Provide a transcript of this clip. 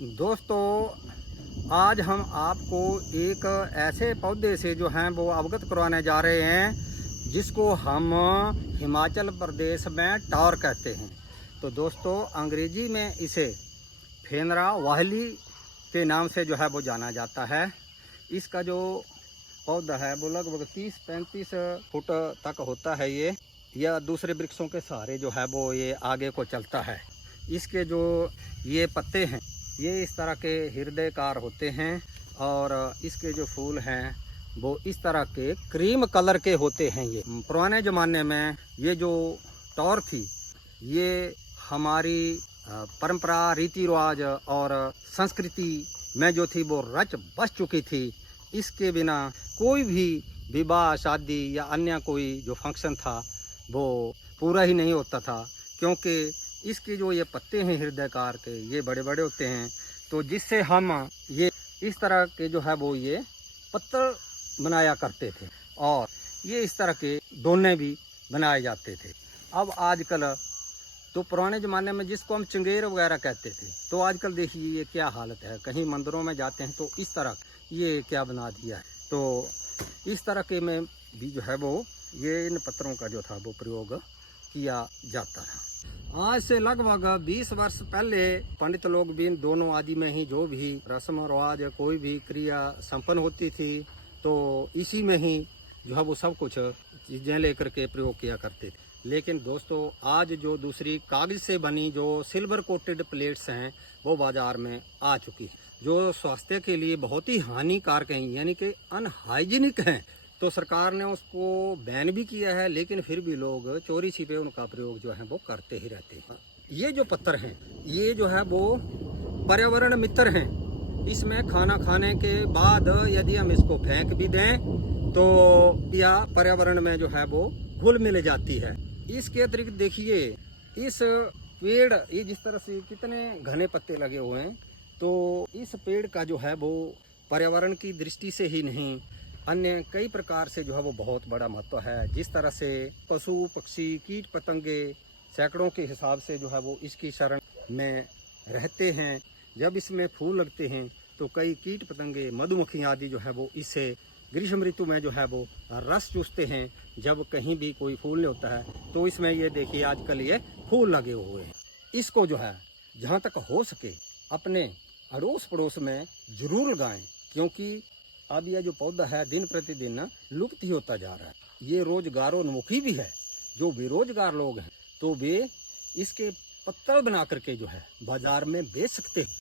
दोस्तों, आज हम आपको एक ऐसे पौधे से जो हैं वो अवगत करवाने जा रहे हैं जिसको हम हिमाचल प्रदेश में टॉर कहते हैं। तो दोस्तों, अंग्रेजी में इसे फेनरा वाहली के नाम से जो है वो जाना जाता है। इसका जो पौधा है वो लगभग 30-35 फुट तक होता है। ये या दूसरे वृक्षों के सहारे जो है वो ये आगे को चलता है। इसके जो ये पत्ते हैं ये इस तरह के हृदयकार होते हैं और इसके जो फूल हैं वो इस तरह के क्रीम कलर के होते हैं। ये पुराने ज़माने में ये जो टॉर थी ये हमारी परंपरा, रीति रिवाज और संस्कृति में जो थी वो रच बस चुकी थी। इसके बिना कोई भी विवाह, शादी या अन्य कोई जो फंक्शन था वो पूरा ही नहीं होता था, क्योंकि इसके जो ये पत्ते हैं हृदयकार के ये बड़े बड़े होते हैं। तो जिससे हम ये इस तरह के जो है वो ये पत्तर बनाया करते थे और ये इस तरह के दोने भी बनाए जाते थे। अब आजकल तो पुराने ज़माने में जिसको हम चंगेर वगैरह कहते थे, तो आजकल देखिए ये क्या हालत है। कहीं मंदिरों में जाते हैं तो इस तरह ये क्या बना दिया है। तो इस तरह के में भी जो है वो ये इन पत्थरों का जो था वो प्रयोग किया जाता था। आज से लगभग 20 वर्ष पहले पंडित लोग भी इन दोनों आदि में ही जो भी रस्म रिवाज कोई भी क्रिया संपन्न होती थी तो इसी में ही जो है वो सब कुछ चीज़ें लेकर के प्रयोग किया करते थे। लेकिन दोस्तों, आज जो दूसरी कागज से बनी जो सिल्वर कोटेड प्लेट्स हैं वो बाजार में आ चुकी है, जो स्वास्थ्य के लिए बहुत ही हानिकारक हैं, यानी कि अनहाइजीनिक हैं। तो सरकार ने उसको बैन भी किया है, लेकिन फिर भी लोग चोरी छिपे उनका प्रयोग जो है वो करते ही रहते हैं। ये जो पत्थर हैं ये जो है वो पर्यावरण मित्र हैं। इसमें खाना खाने के बाद यदि हम इसको फेंक भी दें तो या पर्यावरण में जो है वो घुल मिल जाती है। इसके अतिरिक्त देखिए इस पेड़ ये जिस तरह से कितने घने पत्ते लगे हुए हैं, तो इस पेड़ का जो है वो पर्यावरण की दृष्टि से ही नहीं अन्य कई प्रकार से जो है वो बहुत बड़ा महत्व है। जिस तरह से पशु पक्षी कीट पतंगे सैकड़ों के हिसाब से जो है वो इसकी शरण में रहते हैं। जब इसमें फूल लगते हैं तो कई कीट पतंगे मधुमक्खी आदि जो है वो इसे ग्रीष्म ऋतु में जो है वो रस चूसते हैं। जब कहीं भी कोई फूल नहीं होता है तो इसमें ये देखिए आजकल ये फूल लगे हुए हैं। इसको जो है जहाँ तक हो सके अपने अड़ोस पड़ोस में जरूर लगाएं, क्योंकि अब यह जो पौधा है दिन प्रतिदिन लुप्त ही होता जा रहा है। ये रोजगारोन्मुखी भी है। जो बेरोजगार लोग हैं तो वे इसके पत्तल बना करके जो है बाजार में बेच सकते हैं।